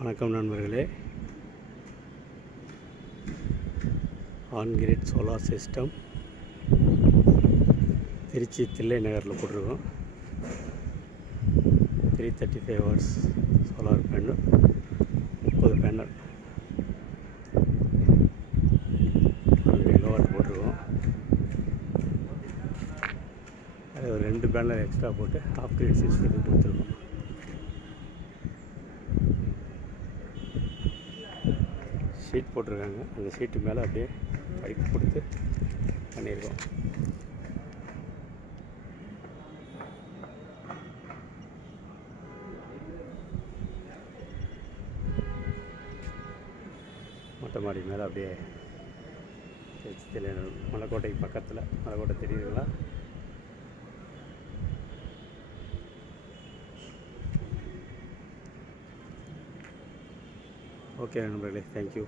வணக்கம் நண்பர்களே. On grid solar system Trichy தில்லை நகரில் போட்டிருக்கோம். 335 watts solar panel, 30 panel, 2 kilowatt போட்டிருக்கோம். அது ஒரு 2 பேனல் எக்ஸ்ட்ரா போட்டு ஆஃப்-கிரிட் சிஸ்டத்துக்கு கொடுத்துருக்கோம். ஷீட் போட்டிருக்காங்க. அந்த ஷீட்டு மேலே அப்படியே பைப் கொடுத்து பண்ணியிருக்கோம். மொட்டை மாடி மேலே அப்படியே மலைக்கோட்டைக்கு பக்கத்தில், மலைக்கோட்டை தெரியுதுங்களா? ஓகே நண்பர்களே, தேங்க்யூ.